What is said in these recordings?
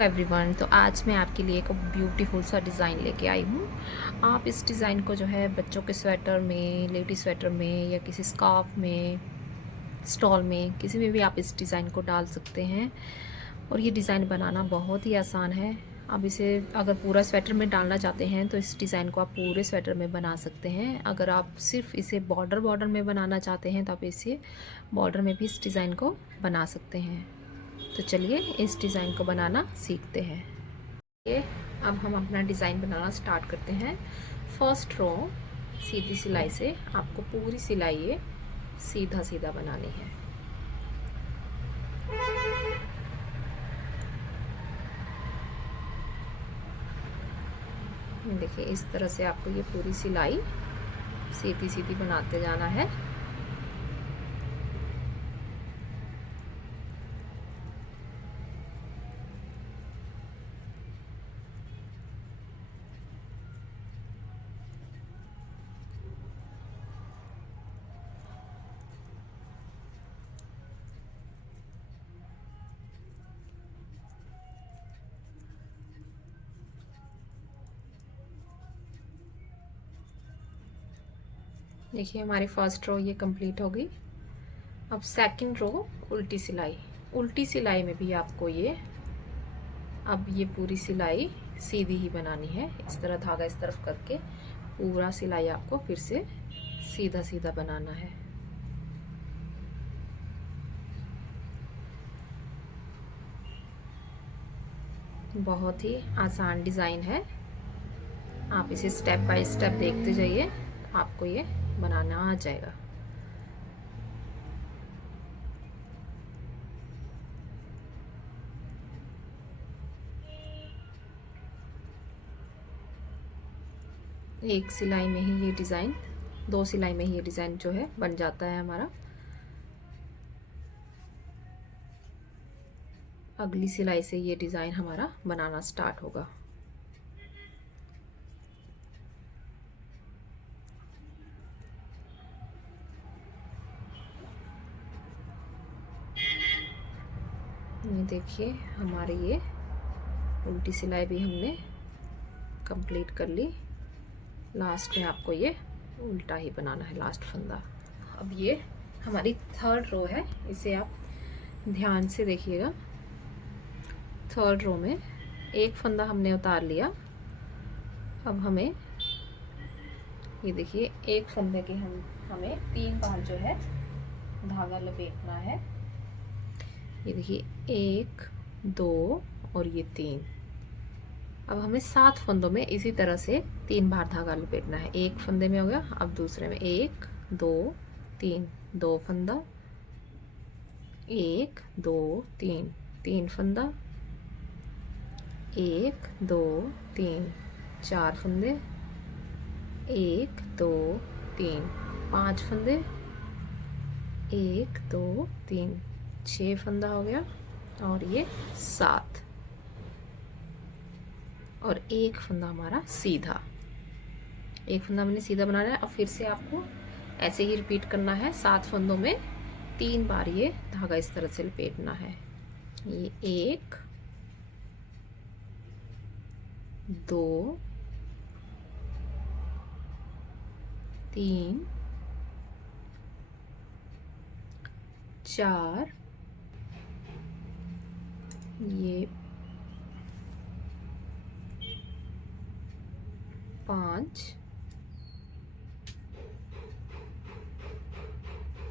Everyone, तो आज मैं आपके लिए एक ब्यूटीफुल सा डिज़ाइन लेके आई हूँ। आप इस डिज़ाइन को जो है बच्चों के स्वेटर में, लेडी स्वेटर में या किसी स्कार्फ में, स्टॉल में, किसी में भी आप इस डिज़ाइन को डाल सकते हैं। और ये डिज़ाइन बनाना बहुत ही आसान है। आप इसे अगर पूरा स्वेटर में डालना चाहते हैं तो इस डिज़ाइन को आप पूरे स्वेटर में बना सकते हैं। अगर आप सिर्फ इसे बॉर्डर बॉर्डर में बनाना चाहते हैं तो आप इसे बॉर्डर में भी इस डिज़ाइन को बना सकते हैं। तो चलिए इस डिज़ाइन को बनाना सीखते हैं। ये अब हम अपना डिज़ाइन बनाना स्टार्ट करते हैं। फर्स्ट रो सीधी सिलाई से आपको पूरी सिलाई ये सीधा सीधा बनानी है। देखिए इस तरह से आपको ये पूरी सिलाई सीधी सीधी बनाते जाना है। देखिए हमारी फर्स्ट रो ये कंप्लीट हो गई। अब सेकंड रो उल्टी सिलाई में भी आपको ये अब ये पूरी सिलाई सीधी ही बनानी है। इस तरह धागा इस तरफ करके पूरा सिलाई आपको फिर से सीधा सीधा बनाना है। बहुत ही आसान डिज़ाइन है। आप इसे स्टेप बाय स्टेप देखते जाइए, आपको ये बनाना आ जाएगा। एक सिलाई में ही ये डिज़ाइन, दो सिलाई में ही ये डिज़ाइन जो है बन जाता है हमारा। अगली सिलाई से ये डिज़ाइन हमारा बनाना स्टार्ट होगा। ये देखिए हमारी ये उल्टी सिलाई भी हमने कंप्लीट कर ली। लास्ट में आपको ये उल्टा ही बनाना है, लास्ट फंदा। अब ये हमारी थर्ड रो है, इसे आप ध्यान से देखिएगा। थर्ड रो में एक फंदा हमने उतार लिया। अब हमें ये देखिए एक फंदे के हमें 3 बार जो है धागा लपेटना है। ये देखिए 1 2 और ये 3। अब हमें 7 फंदों में इसी तरह से 3 बार धागा लपेटना है। एक फंदे में हो गया, अब दूसरे में 1 2 3, 2 फंदा, 1 2 3, 3 फंदा, 1 2 3, 4 फंदे, 1 2 3, 5 फंदे, 1 2 3, 6 फंदा हो गया और ये 7 और एक फंदा हमारा सीधा। एक फंदा हमने सीधा बनाना है। अब फिर से आपको ऐसे ही रिपीट करना है। 7 फंदों में 3 बार ये धागा इस तरह से लपेटना है। ये 1 2 3 4, ये 5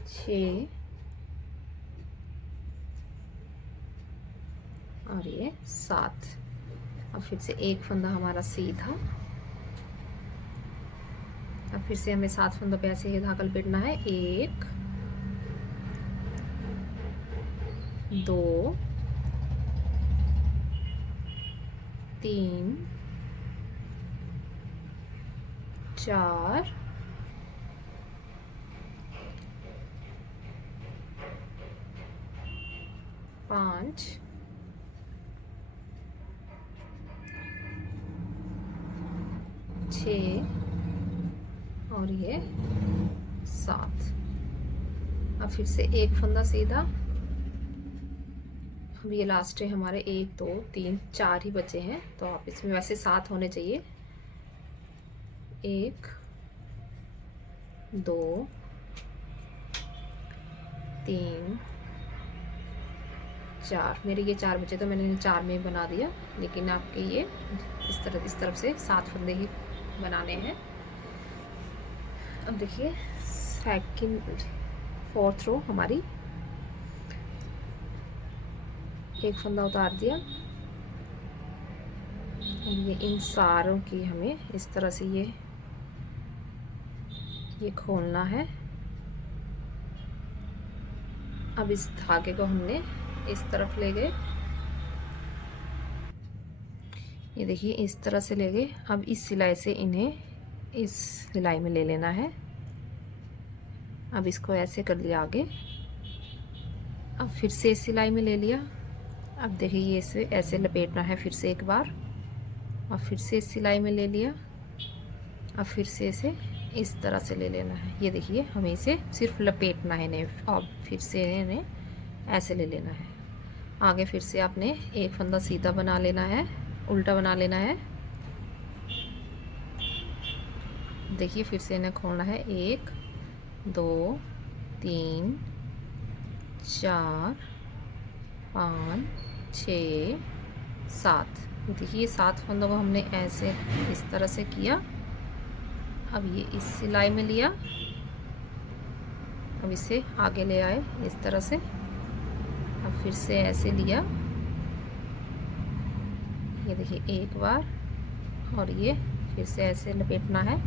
6 और ये 7। अब फिर से एक फंदा हमारा सीधा। अब फिर से हमें 7 फंदों पे ऐसे ही धागा लपेटना है। 1 2 3 4 5 6 और ये 7। अब फिर से एक फंदा सीधा। अब ये लास्ट है हमारे 1 2 3 4 ही बचे हैं, तो आप इसमें वैसे 7 होने चाहिए। 1 2 3 4, मेरे ये 4 बचे तो मैंने 4 में बना दिया, लेकिन आपके ये इस तरफ से 7 फंदे ही बनाने हैं। अब देखिए सेकंड 4th रो हमारी, एक फंदा उतार दिया। और ये इन सारों की हमें इस तरह से ये खोलना है। अब इस धागे को हमने इस तरफ ले गए, ये देखिए इस तरह से ले गए। अब इस सिलाई से इन्हें इस सिलाई में ले लेना है। अब इसको ऐसे कर लिया आगे, अब फिर से इस सिलाई में ले लिया। अब देखिए ये इसे ऐसे लपेटना है फिर से एक बार, और फिर से इस सिलाई में ले लिया। अब फिर से इसे इस तरह से ले लेना है। ये देखिए हमें इसे सिर्फ लपेटना है इन्हें, अब फिर से इन्हें ऐसे ले लेना है। आगे फिर से आपने एक फंदा सीधा बना लेना है, उल्टा बना लेना है। देखिए फिर से इन्हें खोलना है। 1 2 3 4 5 6 7। देखिए 7 फंदों को हमने ऐसे इस तरह से किया। अब ये इस सिलाई में लिया, अब इसे आगे ले आए इस तरह से। अब फिर से ऐसे लिया, ये देखिए एक बार, और ये फिर से ऐसे लपेटना है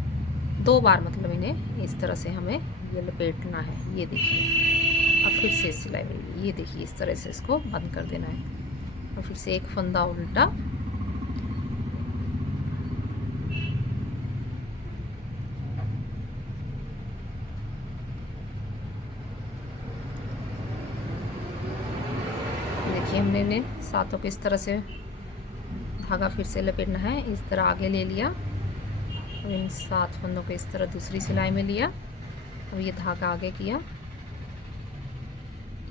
2 बार, मतलब इन्हें इस तरह से हमें ये लपेटना है। ये देखिए अब फिर से इस सिलाई में, ये देखिए इस तरह से इसको बंद कर देना है। और फिर से एक फंदा उल्टा, देखिए हमने इन्हें सातों को इस तरह से धागा फिर से लपेटना है। इस तरह आगे ले लिया और इन 7 फंदों को इस तरह दूसरी सिलाई में लिया। अब ये धागा आगे किया,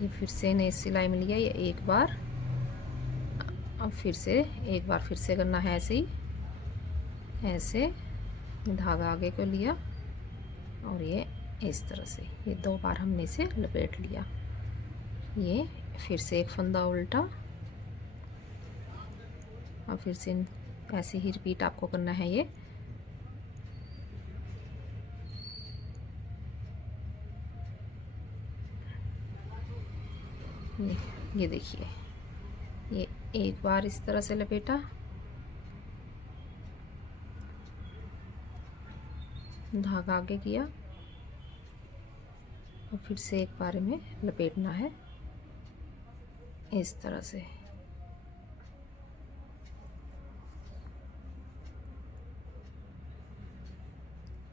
ये फिर से इन्हें इस सिलाई में लिया, ये एक बार। अब फिर से एक बार फिर से करना है ऐसे ही, ऐसे धागा आगे को लिया और ये इस तरह से ये 2 बार हमने इसे लपेट लिया। ये फिर से एक फंदा उल्टा, और फिर से ऐसे ही रिपीट आपको करना है। ये देखिए ये एक बार इस तरह से लपेटा, धागा आगे किया और फिर से एक बार में लपेटना है इस तरह से।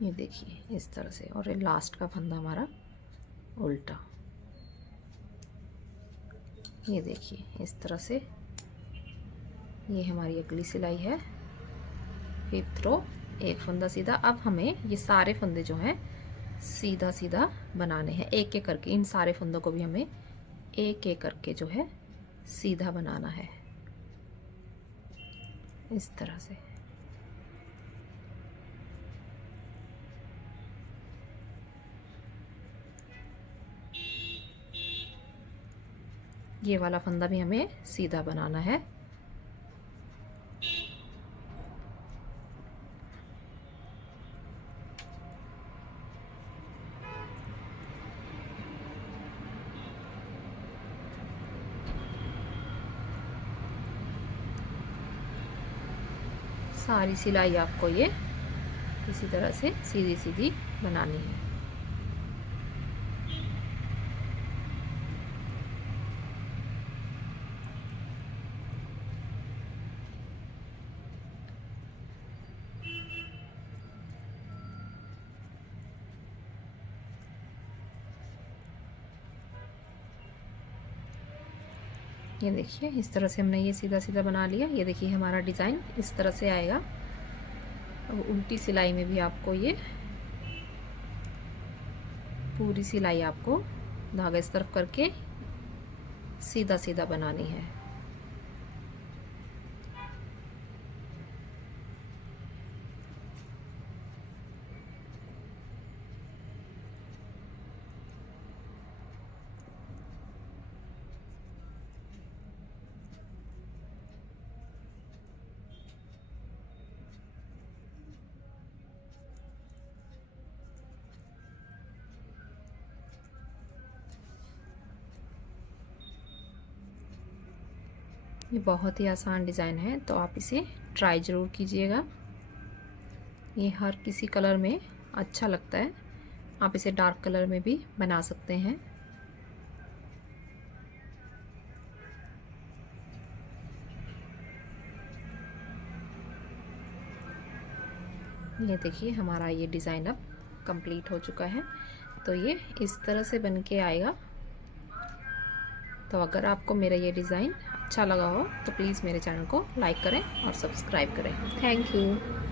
ये देखिए इस तरह से, और ये लास्ट का फंदा हमारा उल्टा। ये देखिए इस तरह से ये हमारी अगली सिलाई है। 5th रो, एक फंदा सीधा। अब हमें ये सारे फंदे जो हैं सीधा सीधा बनाने हैं, एक एक करके। इन सारे फंदों को भी हमें एक एक करके जो है सीधा बनाना है इस तरह से। ये वाला फंदा भी हमें सीधा बनाना है। सारी सिलाई आपको ये इसी तरह से सीधी सीधी बनानी है। ये देखिए इस तरह से हमने ये सीधा सीधा बना लिया। ये देखिए हमारा डिज़ाइन इस तरह से आएगा। अब उल्टी सिलाई में भी आपको ये पूरी सिलाई आपको धागा इस तरफ करके सीधा सीधा बनानी है। ये बहुत ही आसान डिज़ाइन है, तो आप इसे ट्राई ज़रूर कीजिएगा। ये हर किसी कलर में अच्छा लगता है। आप इसे डार्क कलर में भी बना सकते हैं। ये देखिए हमारा ये डिज़ाइन अब कंप्लीट हो चुका है। तो ये इस तरह से बन के आएगा। तो अगर आपको मेरा ये डिज़ाइन अच्छा लगा हो तो प्लीज़ मेरे चैनल को लाइक करें और सब्सक्राइब करें। Thank you.